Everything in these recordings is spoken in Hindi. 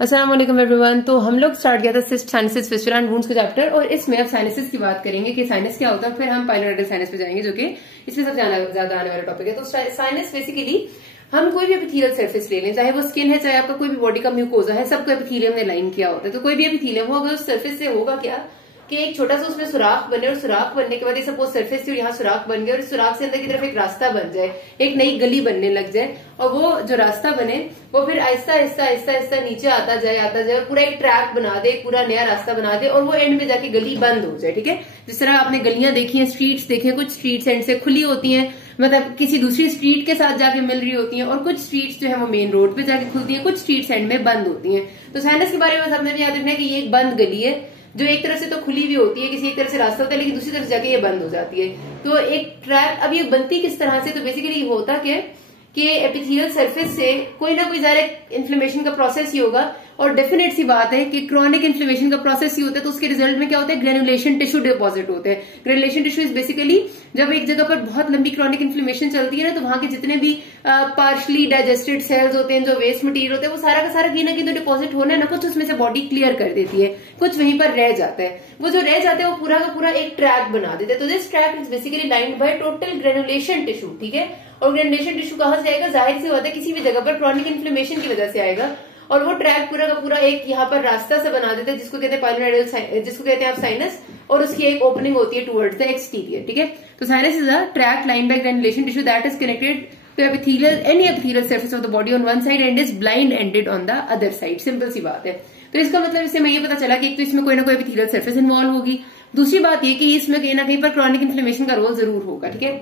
अस्सलाम वालेकुम एवरीवन। तो हम लोग स्टार्ट किया था cyst, sinuses, fistula and wounds का चैप्टर, और इसमें अब साइनसिस की बात करेंगे कि साइनस क्या होता है, फिर हम पाइलोनेटल साइनस पे जाएंगे जो कि इसमें सबसे ज्यादा आने वाला टॉपिक है। तो साइनस बेसिकली हम कोई भी एपिथेलियल सरफेस ले लें, चाहे वो स्किन है, चाहे आपका कोई भी बॉडी का म्यूकोजा है, सबको एपिथेलियम ने लाइन किया होता है। तो कोई भी एपिथेलियम हो, अगर उस सरफेस से होगा क्या कि एक छोटा सा उसमें सुराख बने, और सुराख बनने के बाद ये सपोज सरफेस थी और यहाँ सुराख बन गया, और इस सुराख से अंदर की तरफ एक रास्ता बन जाए, एक नई गली बनने लग जाए, और वो जो रास्ता बने वो फिर आहिस्ता आहिस्ता आहिस्ता आहिस्ता नीचे आता जाए और पूरा एक ट्रैक बना दे, पूरा नया रास्ता बना दे, और वो एंड में जाके गली बंद हो जाए। ठीक है, जिस तरह आपने गलियां देखी हैं, स्ट्रीट्स देखी हैं, कुछ स्ट्रीट्स एंड से खुली होती हैं, मतलब किसी दूसरी स्ट्रीट के साथ जाके मिल रही होती हैं, और कुछ स्ट्रीट्स जो है वो मेन रोड पे जाके खुलती हैं, कुछ स्ट्रीट्स एंड में बंद होती हैं। तो साइनस के बारे में सबने भी याद रखना है कि ये एक बंद गली है, जो एक तरफ से तो खुली भी होती है, किसी एक तरफ से रास्ता होता है, लेकिन दूसरी तरफ जाके ये बंद हो जाती है। तो एक ट्रैक, अब ये बनती किस तरह से, तो बेसिकली होता क्या है कि एपिथेलियल सरफेस से कोई ना कोई डायरेक्ट इन्फ्लेमेशन का प्रोसेस ही होगा, और डेफिनेट सी बात है कि क्रॉनिक इन्फ्लेमेशन का प्रोसेस ही होता है। तो उसके रिजल्ट में क्या होता है, ग्रेनुलेशन टिश्यू डिपॉजिट होते हैं। ग्रेनुलेशन टिश्यू इज बेसिकली जब एक जगह पर बहुत लंबी क्रॉनिक इन्फ्लेमेशन चलती है ना, तो वहां के जितने भी पार्शली डाइजेस्टेड सेल्स होते हैं, जो वेस्ट मटेरियल होते हैं, वो सारा का सारा कहीं ना कहीं तो डिपॉजिट होना है ना, कुछ उसमें से बॉडी क्लियर कर देती है, कुछ वहीं पर रह जाता है। वो जो रह जाते हैं वो पूरा का पूरा एक ट्रैक बना देते हैं। तो this track is basically lined by total granulation tissue. ठीक है, और ग्रेनुलेशन टिश्यू कहां से आएगा, जाहिर सी बात है किसी भी जगह पर क्रॉनिक इन्फ्लेमेशन की वजह से आएगा, और वो ट्रैक पूरा का पूरा एक यहाँ पर रास्ता से बना देते हैं, जिसको कहते हैं पाइलोनेटल, जिसको कहते हैं आप साइनस, और उसकी एक ओपनिंग होती है टुवर्ड्स द एक्सटीरियर। ठीक है, तो sinus is a tract lined by granulation tissue that is connected to epithelial any epithelial surface of the body on one side and is blind ended on the other side. Simple सी बात है। तो इसका मतलब इससे हमें ये पता चला कि एक तो इसमें कोई ना कोई एपिथेलियल सरफेस इन्वॉल्व होगी, दूसरी बात ये कि इसमें कहीं ना कहीं पर क्रॉनिक इन्फ्लेमेशन का रोल जरूर होगा। ठीक है,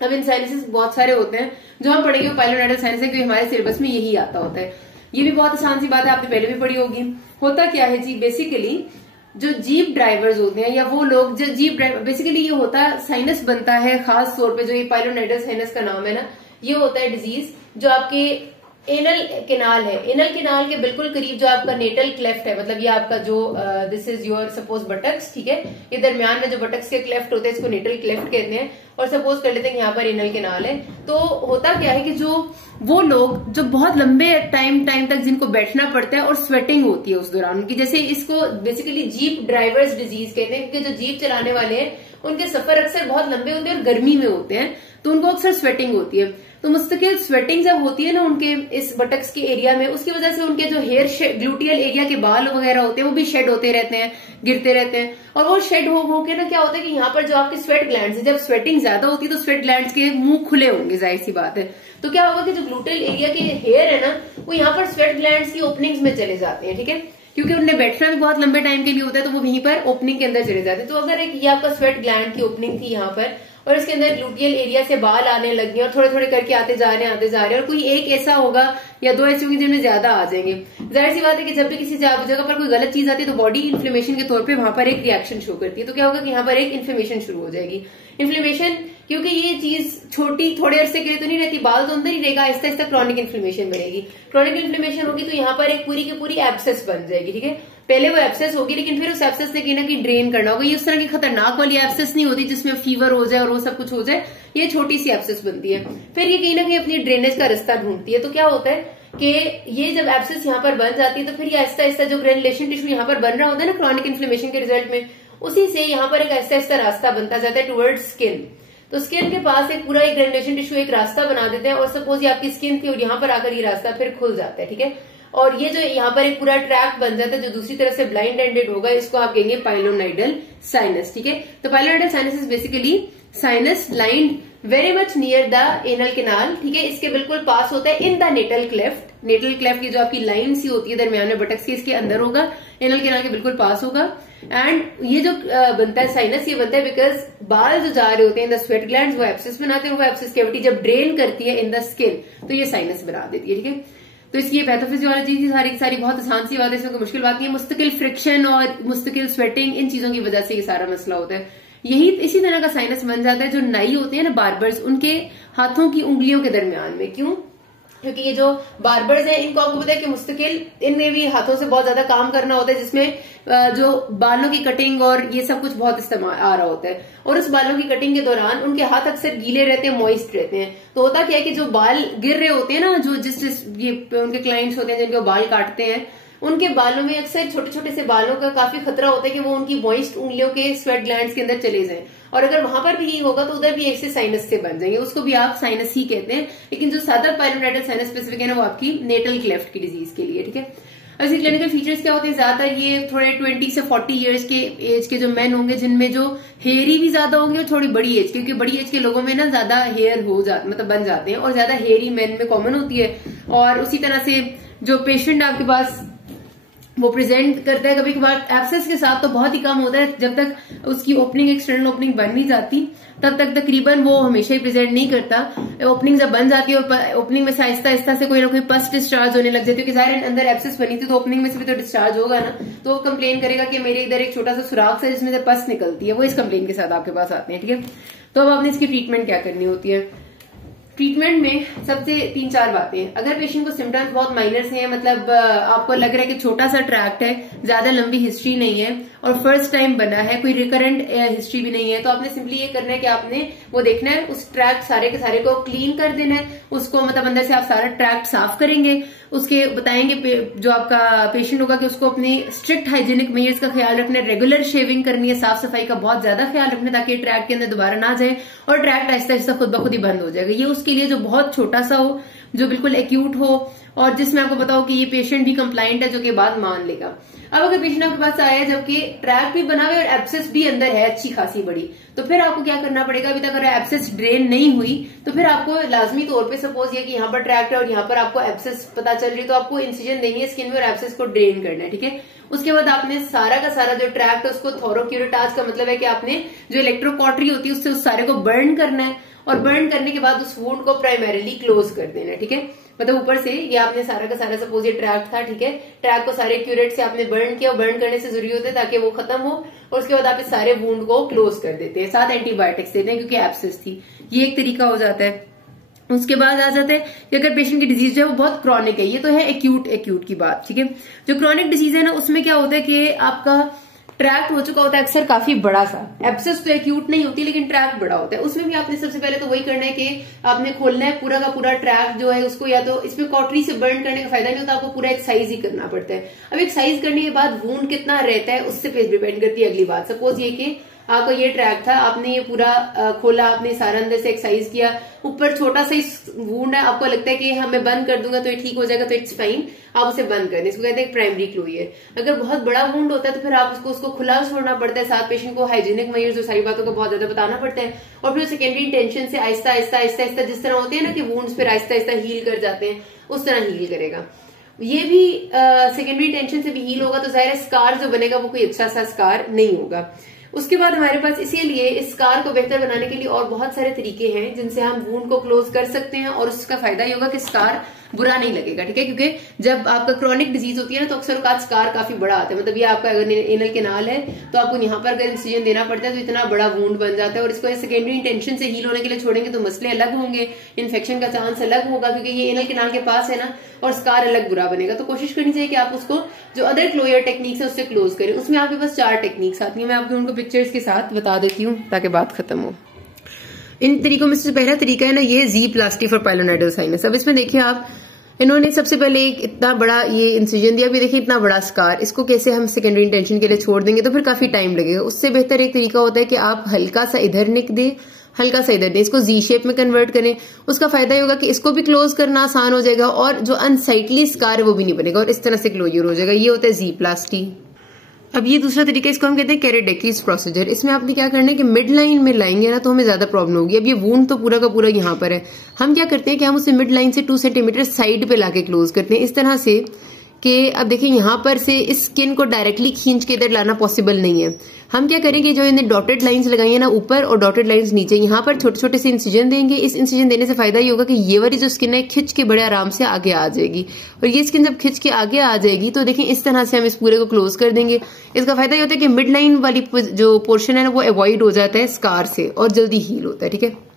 अब इन साइनसेस बहुत सारे होते हैं जो हम पढ़ेंगे, पाइलोनेटल साइनस है, क्योंकि हमारे सिलेबस में यही आता होता है। ये भी बहुत आसान सी बात है, आपने पहले भी पढ़ी होगी। होता क्या है जी, बेसिकली जो जीप ड्राइवर्स होते हैं, या वो लोग जो जीप ड्राइवर, बेसिकली ये होता है, साइनस बनता है खास तौर पे, जो ये पाइलोनेटल साइनस का नाम है ना, ये होता है डिजीज जो आपके एनल केनाल है, एनल केनाल के बिल्कुल करीब जो आपका नेटल क्लेफ्ट है, मतलब ये आपका जो this is your suppose buttocks. ठीक है, ये दरमियान में जो बटक्स के क्लेफ्ट होते हैं, इसको नेटल क्लेफ्ट कहते हैं, और सपोज कर लेते हैं कि यहाँ पर एनल केनाल है। तो होता क्या है कि जो वो लोग जो बहुत लंबे टाइम तक जिनको बैठना पड़ता है और स्वेटिंग होती है उस दौरान उनकी, जैसे इसको बेसिकली जीप ड्राइवर्स डिजीज कहते हैं, क्योंकि जो जीप चलाने वाले हैं उनके सफर अक्सर बहुत लंबे होते हैं और गर्मी में होते हैं, तो उनको अक्सर स्वेटिंग होती है। तो मुस्तकिल स्वेटिंग जब होती है ना उनके इस बटक्स के एरिया में, उसकी वजह से उनके जो हेयर ग्लूटियल एरिया के बाल वगैरह होते हैं वो भी शेड होते रहते हैं, गिरते रहते हैं, और वो शेड हो के ना क्या होता है कि यहाँ पर जो आपके स्वेट ग्लैंड्स है, जब स्वेटिंग ज्यादा होती है तो स्वेट ग्लैंड्स के मुंह खुले होंगे, जाहिर सी बात है। तो क्या होगा कि जो ग्लूटियल एरिया के हेयर है ना, वो यहाँ पर स्वेट ग्लैंड्स की ओपनिंग्स में चले जाते हैं। ठीक है, क्योंकि उन्हें बैठना भी बहुत लंबे टाइम के लिए होता है, तो वो वहीं पर ओपनिंग के अंदर चले जाते हैं। तो अगर एक ये आपका स्वेट ग्लैंड की ओपनिंग थी यहाँ पर, और इसके अंदर ग्लूटियल एरिया से बाल आने लग गए, और थोड़े थोड़े करके आते जा रहे हैं, और कोई एक ऐसा होगा या दो ऐसे होंगे जिनमें ज्यादा आ जाएंगे। जाहिर सी बात है कि जब भी किसी जगह पर कोई गलत चीज आती है तो बॉडी इन्फ्लेमेशन के तौर पे वहां पर एक रिएक्शन शो करती है। तो क्या होगा कि यहाँ पर एक इन्फ्लेमेशन शुरू हो जाएगी। इन्फ्लेमेशन, क्योंकि ये चीज छोटी थोड़े अरसे के लिए तो नहीं रहती, बाल तो अंदर ही रहेगा, आहिस्ता आहिस्ता क्रॉनिक इन्फ्लेमेशन बनेगी। क्रॉनिक इन्फ्लेमेशन होगी तो यहाँ पर एक पूरी की पूरी एब्सेस बन जाएगी। ठीक है, पहले वो एब्सेस होगी, लेकिन फिर उस एब्सेस से कहीं ना कहीं ड्रेन करना होगा। ये उस तरह की खतरनाक वाली एब्सेस नहीं होती जिसमें फीवर हो जाए और वो सब कुछ हो जाए, ये छोटी सी एब्सेस बनती है, फिर ये कहीं ना कहीं अपनी ड्रेनेज का रास्ता ढूंढती है। तो क्या होता है कि ये जब एब्सेस यहाँ पर बन जाती है, तो फिर ये आहिस्ता आहिस्ता जो ग्रेनुलेशन टिश्यू यहाँ पर बन रहा होता है ना क्रॉनिक इन्फ्लेमेशन के रिजल्ट में, उसी से यहाँ पर एक आहिस्ता आहिस्ता रास्ता बनता जाता है टुवर्ड्स स्किन। तो स्किन के पास एक पूरा एक ग्रेनुलेशन टिश्यू एक रास्ता बना देते हैं, और सपोज ये आपकी स्किन थी और यहाँ पर आकर ये रास्ता फिर खुल जाता है। ठीक है, और ये जो यहाँ पर एक पूरा ट्रैक बन जाता है जो दूसरी तरफ से ब्लाइंड एंडेड होगा, इसको आप कहेंगे पाइलोनेटल साइनस। ठीक है, तो pilonidal sinus is basically sinus lined very much near the anal canal. ठीक है, इसके बिल्कुल पास होता है in the natal cleft. Natal cleft की जो आपकी लाइन सी होती है दरमियान में बटक्स की, इसके अंदर होगा, एनल केनाल के बिल्कुल पास होगा। एंड ये जो बनता है साइनस, ये बनता है बिकॉज बाल जो जा रहे होते हैं इन द स्वेट ग्लैंड्स, वो एब्सेस बनाते हैं, वो एब्सेस कैविटी जब ड्रेन करती है इन द स्किन तो ये साइनस बना देती है। ठीक है, तो इसकी पैथोफिजियोलॉजी की सारी बहुत आसान सी बात है, इसमें कोई मुश्किल बात नहीं है। मुस्तकिल फ्रिक्शन और मुस्तकिल स्वेटिंग, इन चीजों की वजह से ये सारा मसला होता है। यही इसी तरह का साइनस बन जाता है जो नाई होते हैं ना, बार्बर्स, उनके हाथों की उंगलियों के दरमियान में। क्यों? क्योंकि ये जो बार्बर्स हैं इनको आपको पता है कि मुस्तकिल इनमें भी हाथों से बहुत ज्यादा काम करना होता है, जिसमें जो बालों की कटिंग और ये सब कुछ बहुत इस्तेमाल आ रहा होता है, और उस बालों की कटिंग के दौरान उनके हाथ अक्सर गीले रहते हैं, मॉइस्ट रहते हैं। तो होता क्या है कि जो बाल गिर रहे होते हैं ना, जो जिस ये उनके क्लाइंट्स होते हैं जिनके बाल काटते हैं, उनके बालों में अक्सर छोटे छोटे से बालों का काफी खतरा होता है कि वो उनकी मॉइस्ट उंगलियों के स्वेट ग्लैंड्स के अंदर चले जाएं, और अगर वहां पर भी यही होगा तो उधर भी एक से साइनस से बन जाएंगे, उसको भी आप साइनस ही कहते हैं। लेकिन जो सादा पाइलोनेटल साइनस स्पेसिफिक है ना, वो आपकी नेटल क्लेफ्ट की डिजीज के लिए, ठीक है। ऐसे क्लिनिकल फीचर्स क्या होते हैं, ज्यादातर ये थोड़े 20 से 40 इयर्स के एज के जो मेन होंगे, जिनमें जो हेयरी भी ज्यादा होंगे, और थोड़ी बड़ी एज, क्योंकि बड़ी एज के लोगों में ना ज्यादा हेयर हो जाते मतलब बन जाते हैं, और ज्यादा हेयरी मेन में कॉमन होती है। और उसी तरह से जो पेशेंट आपके पास वो प्रेजेंट करता है कभी कभार एब्सेस के साथ, तो बहुत ही कम होता है, जब तक उसकी ओपनिंग एक्सटर्नल ओपनिंग बन नहीं जाती तब तक तकरीबन वो हमेशा ही प्रेजेंट नहीं करता। ओपनिंग जब बन जाती है और ओपनिंग में से आहिस्ता आहिस्ता से कोई ना कोई पस डिस्चार्ज होने लग जाती है, क्योंकि जाहिर अंदर एब्सेस बनी थी तो ओपनिंग में से भी तो डिस्चार्ज होगा ना, तो वो कंप्लेन करेगा कि मेरे इधर एक छोटा सा सुराख है जिसमें से पस निकलती है, वो इस कंप्लेन के साथ आपके पास आते हैं, ठीक है। तो अब आपने इसकी ट्रीटमेंट क्या करनी होती है। ट्रीटमेंट में सबसे 3-4 बातें। अगर पेशेंट को सिम्टम्स बहुत माइनर से हैं, मतलब आपको लग रहा है कि छोटा सा ट्रैक्ट है, ज्यादा लंबी हिस्ट्री नहीं है और फर्स्ट टाइम बना है, कोई रिकरेंट हिस्ट्री भी नहीं है, तो आपने सिंपली ये करना है कि आपने वो देखना है, उस ट्रैक्ट सारे के सारे को क्लीन कर देना है, उसको मतलब अंदर से आप सारा ट्रैक्ट साफ करेंगे, उसके बताएंगे जो आपका पेशेंट होगा कि उसको अपनी स्ट्रिक्ट हाइजीनिक मेजर्स का ख्याल रखना है, रेगुलर शेविंग करनी है, साफ सफाई का बहुत ज्यादा ख्याल रखना है ताकि ट्रैक्ट के अंदर दोबारा ना जाए और ट्रैक्ट आहिस्ता आहिस्ता खुद ब खुद ही बंद हो जाएगा। ये उसके लिए जो बहुत छोटा सा हो, जो बिल्कुल एक्यूट हो और जिसमें आपको पता हो कि ये पेशेंट भी कंप्लाइंट है, जो कि बात मान लेगा। अब अगर पेशेंट आपके पास आया जबकि ट्रैक भी बना हुआ है और एब्सेस भी अंदर है अच्छी खासी बड़ी, तो फिर आपको क्या करना पड़ेगा। अभी तक अगर एब्सेस ड्रेन नहीं हुई तो फिर आपको लाजमी तौर पे सपोज ये कि यहाँ पर ट्रैक्ट है और यहाँ पर आपको एब्सेस पता चल रही है, तो आपको इंसिजन देनी है स्किन में और एब्सेस को ड्रेन करना है, ठीक है। उसके बाद आपने सारा का सारा जो ट्रैक्ट है उसको थोरोक्यूरेटाज का मतलब है कि आपने जो इलेक्ट्रोकॉटरी होती है उससे उस सारे को बर्न करना है, और बर्न करने के बाद उस वुंड को प्राइमरीली क्लोज कर देना है, ठीक है। मतलब ऊपर से ये आपने सारा का सारा सपोज ये ट्रैक था, ठीक है, ट्रैक को सारे क्यूरेट से आपने बर्न किया, बर्न करने से जरूरी होता है ताकि वो खत्म हो, और उसके बाद आप इस सारे वुंड को क्लोज कर देते हैं, साथ एंटीबायोटिक्स देते हैं क्योंकि एब्सेस थी। ये एक तरीका हो जाता है। उसके बाद आ जाता है कि अगर पेशेंट की डिजीज जो है वो बहुत क्रॉनिक है, ये तो है एक्यूट की बात, ठीक है। जो क्रॉनिक डिजीज है ना, उसमें क्या होता है कि आपका ट्रैक्ट हो चुका होता है अक्सर काफी बड़ा सा, एब्सेस तो एक्यूट नहीं होती लेकिन ट्रैक्ट बड़ा होता है, उसमें भी आपने सबसे पहले तो वही करना है कि आपने खोलना है पूरा का पूरा ट्रैक्ट जो है उसको, या तो इसमें कॉटरी से बर्न करने का फायदा नहीं होता, आपको पूरा एक्सरसाइज ही करना पड़ता है। अब एक्सरसाइज करने के बाद वूंड कितना रहता है उससे पे डिपेंड करती है अगली बात। सपोज ये कि आपका ये ट्रैक था, आपने ये पूरा खोला, आपने सारा अंदर से एक्सरसाइज किया, ऊपर छोटा सा वूंड है, आपको लगता है कि हाँ मैं बंद कर दूंगा तो ये ठीक हो जाएगा, तो इट्स फाइन, आप उसे बंद कर दें, इसको कहते हैं प्राइमरी क्लोजर। अगर बहुत बड़ा वूंड होता है तो फिर आप उसको खुला छोड़ना पड़ता है, साथ पेशेंट को हाइजीनिक मेजर्स जो सारी बातों को बहुत ज्यादा बताना पड़ता है, और फिर सेकेंडरी इंटेंशन से आहिस्ता आहिस्ता आहिस्ता आहिस्ता जिस तरह होते हैं ना कि वूंड्स फिर आहिस्ता आहिस्ता हील कर जाते हैं, उस तरह हील करेगा। ये भी सेकेंडरी टेंशन से भी हील होगा, तो जाहिर स्कार जो बनेगा वो कोई अच्छा सा स्कार नहीं होगा। उसके बाद हमारे पास इसीलिए इस स्कार को बेहतर बनाने के लिए और बहुत सारे तरीके हैं जिनसे हम वूंड को क्लोज कर सकते हैं, और उसका फायदा ये होगा कि स्कार बुरा नहीं लगेगा, ठीक है। क्योंकि जब आपका क्रॉनिक डिजीज होती है ना तो अक्सर औकात स्कार काफी बड़ा आता है, मतलब ये आपका अगर एनल कैनाल है तो आपको यहाँ पर अगर इंसिजन देना पड़ता है तो इतना बड़ा वूंड बन जाता है, और इसको सेकेंडरी इंटेंशन से हील होने के लिए छोड़ेंगे तो मसले अलग होंगे, इन्फेक्शन का चांस अलग होगा, क्योंकि ये एनल कैनाल के पास है ना, और स्कार अलग बुरा बनेगा। तो कोशिश करनी चाहिए कि आप उसको जो अदर क्लोजर टेक्निक्स है उससे क्लोज करें। उसमें आपके पास 4 टेक्निक्स आती है, मैं आपको उनको पिक्चर्स के साथ बता देती हूँ ताकि बात खत्म हो। इन तरीकों में से पहला तरीका है ना, ये जी प्लास्टी फॉर पाइलोनेडल साइनस। अब इसमें देखिए आप, इन्होंने सबसे पहले एक इतना बड़ा ये इंसिजन दिया, अभी देखिए इतना बड़ा स्कार, इसको कैसे हम सेकेंडरी इंटेंशन के लिए छोड़ देंगे तो फिर काफी टाइम लगेगा। उससे बेहतर एक तरीका होता है कि आप हल्का सा इधर निक दें, हल्का सा इधर दें, इसको जी शेप में कन्वर्ट करें। उसका फायदा ये होगा कि इसको भी क्लोज करना आसान हो जाएगा और जो अनसाइटली स्कार है वो भी नहीं बनेगा, और इस तरह से क्लोजर हो जाएगा। ये होता है जी प्लास्टी। अब ये दूसरा तरीका, इसको हम कहते हैं कैरेडेकीज प्रोसीजर। इसमें आपने क्या करना है कि मिड लाइन में लाएंगे ना तो हमें ज्यादा प्रॉब्लम होगी। अब ये वूंड तो पूरा का पूरा यहाँ पर है, हम क्या करते हैं कि हम उसे मिड लाइन से 2 सेंटीमीटर साइड पे लाके क्लोज करते हैं, इस तरह से कि अब देखिए यहाँ पर से इस स्किन को डायरेक्टली खींच के इधर लाना पॉसिबल नहीं है। हम क्या करेंगे, जो इन्हें डॉटेड लाइंस लगाई है ना ऊपर और डॉटेड लाइंस नीचे, यहाँ पर छोटे छोटे से इंसिजन देंगे। इस इंसिजन देने से फायदा ये होगा कि ये वाली जो स्किन है खिंच के बड़े आराम से आगे आ जाएगी, और ये स्किन जब खिंच के आगे आ जाएगी तो देखिए इस तरह से हम इस पूरे को क्लोज कर देंगे। इसका फायदा ये होता है कि मिड लाइन वाली जो पोर्शन है ना वो अवॉइड हो जाता है स्कार से और जल्दी हील होता है, ठीक है।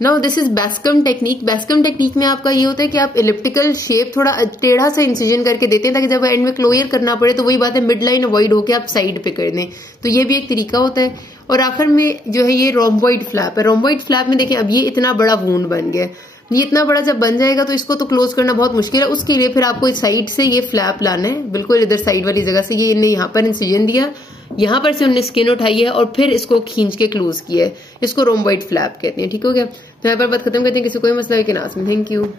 Now this is Bascom technique. Bascom technique में आपका ये होता है कि आप इलिप्टिकल शेप थोड़ा टेढ़ा सा इंसिजन करके देते हैं ताकि जब एंड में क्लोजर करना पड़े तो वही बात है मिड लाइन अवॉइड होकर आप साइड पे कर दें, तो ये भी एक तरीका होता है। और आखिर में जो है ये रोम्बॉइड फ्लैप है। रोम्बॉइड फ्लैप में देखें अब ये इतना बड़ा वूंड बन गया, ये इतना बड़ा जब बन जाएगा तो इसको तो क्लोज करना बहुत मुश्किल है। उसके लिए फिर आपको इस साइड से ये फ्लैप लाना है, बिल्कुल इधर साइड वाली जगह से। ये इन्हें यहाँ पर इंसिजन दिया, यहाँ पर से उन्होंने स्किन उठाई है और फिर इसको खींच के क्लोज किया है। इसको रोम्बॉइड फ्लैप कहते हैं। ठीक हो गया। तो यहाँ पर बात खत्म करते हैं। किसी कोई मसला है कि ना? Thank you.